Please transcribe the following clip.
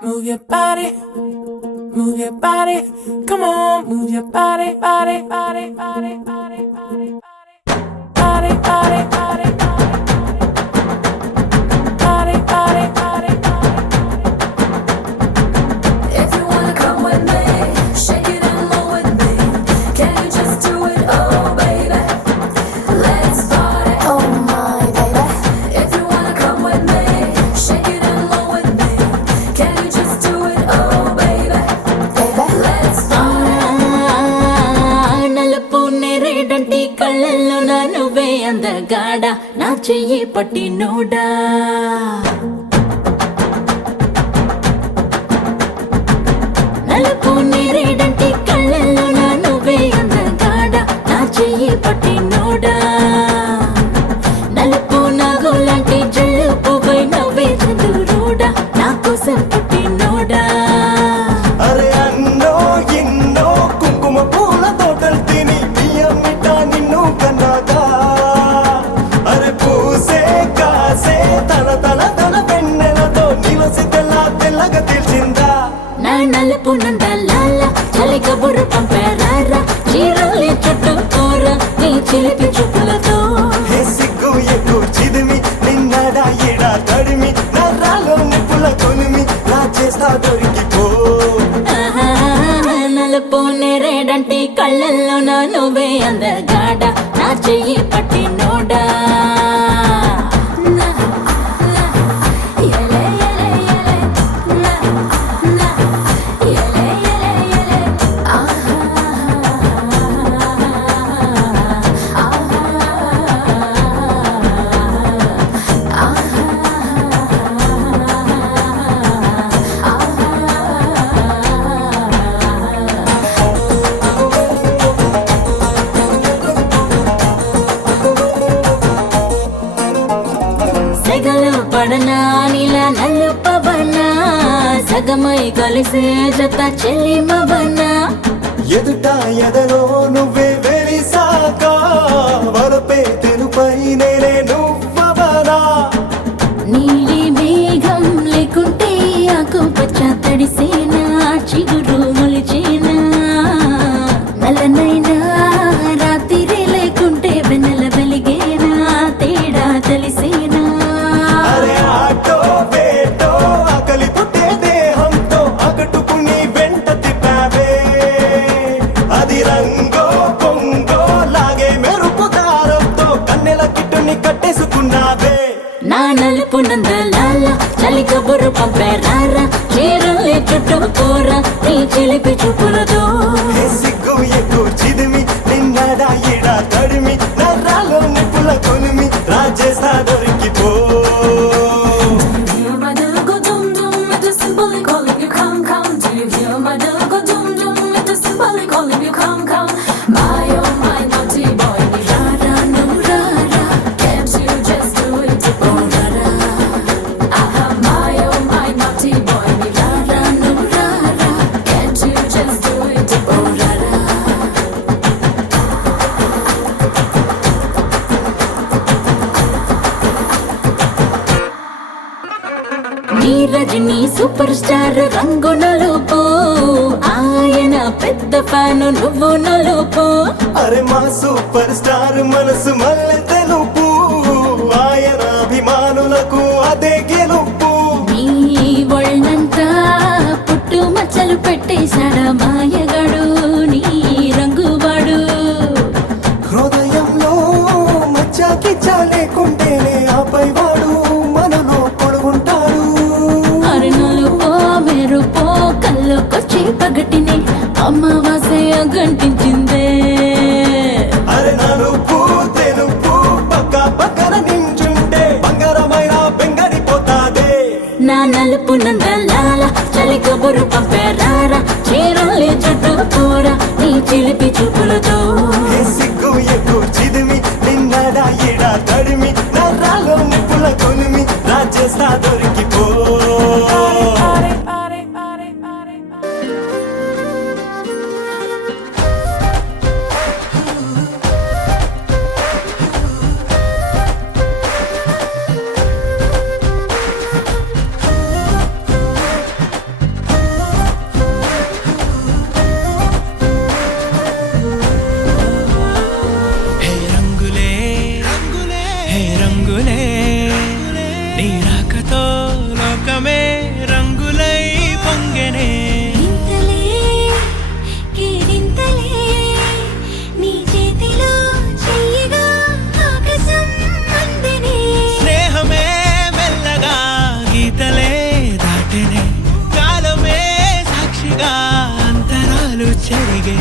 Move your body, move your body. Come on, move your body, body, body, body, body, body, body, body, body, body, body, body, If you wanna come with me, shake it and move with me. Can you just do it, oh baby? Let's party, oh my baby. If you wanna come with me, shake it and move with me. Can you just do it, oh baby? Let's నలుపు నేరేడంటి కళ్ళల్లో నా నువ్వే అందగాడ నా చెయ్యి పట్టి NUDA నలుపు నేరేడంటి కళ్ళల్లో నా నువ్వే అందగాడ నా చెయ్యి పట్టి నోడా నలుపు నాగులాంటి జల్లు పువ్వై నవ్వే చంద్రుడా నా కోసం పుట్టి నోడా అరే అన్నో ఎన్నో కుంకుమ పూల తోటలు తిని బియ్యమిట నిన్ను కన్నాగా అరే పూసే కాసే తన తన తన వెన్నెలతో నిలసి తెల్లగా తెలిసిందా నా నలుపు నందలాల చలి కబురు పంపారా చీరలే చుట్టూ కూర నీ చిలిపి చూపులతో హే సిగ్గు ఎక్కువ చిదిమి నిన్నడా ఎడా తడిమి నరాలో నిప్పుల కొలిమి నా చేస్తా దొరికిపో ఆహా, నలుపు నేరేడంటి కళ్ళల్లో నా నువ్వే అందగాడ నా చెయ్యి పట్టి NUDA yele yele yele. Na na yele yele yele. సెగలు పడనా నీలా నల్లు పవనా సగమై కలిసే జత చెల్లిమవనా ఎదుట ఎదలో నువ్వే వెలిసాక వరపే తెలుపై నేనే నువ్వవనా నీలి మేఘం లేకుంటే ఆకు పచ్చ తడిసేనా చిగురు మొలిచేనా నల్లనైనా రాత్రి లేకుంటే వెన్నెల వెలిగేనా తేడా తెలిసేనా అరే ఆటో వేటో ఆకలి పుట్టే దేహంతో అగటుకుని వెంట తిప్పావే అది రంగో పొంగో లాగే మెరుపు దారంతో కన్నెల కిట్టుని కట్టేసుకున్నావే నా నలుపు నందలాల చలి కబురు పంపారా చీరలే చుట్టూ కూర నీ చిలిపి చూపులతో హే సిగ్గు ఎక్కువ చిదిమి నిన్నడా ఎడా తడిమి నరాలో నిప్పుల కొలిమి రాజేస్తా దొరికిపో Hear my little go dum dum, it is simply calling you come come. Do you hear my little go dum dum, it is simply calling you come come. My oh my naughty boy, రారా నువ్వు రారా can't you just do it? ఓ రారా Aha, my oh my naughty boy, రారా నువ్వు రారా can't you just do it? ఓ రారా నీ Rajani super star రంగు నలుపు ఆయన పెద్ద ఫ్యాన్ నువ్వు నలుపు అరే మా సూపర్ స్టార్ మనసు మల్లె తెలుపు ఆయన అభిమానులకు అదే గెలుపు నీ ఒళ్ళంతా పుట్టు మచ్చలు పెట్టేశాడా మాయగాడు నీ రంగువాడు హృదయంలో మచ్చాకి చాలేకుంటేనే ఆపై వాడు మనలో పొడుగుంటాడు అరణలుపో మెరుపో కళ్ళకొచ్చి పగటిని అమావాస్య గంటించిందే అరే నలుపు తెలుపు పక్క పక్కన నించుంటే బంగారమైన బెంగరిపోతాదే నా నలుపు నందలాల చలి కబురు పంపారా చీరలే చుట్టూ కూర నీ చిలిపి చూపులతో హే సిగ్గు ఎక్కువ చిదిమి నిన్నడా ఎడా తడిమి నరాలో నిప్పుల కొలిమి రాజేస్తా దొరికిపో body, body, body, body, body. చెరిగే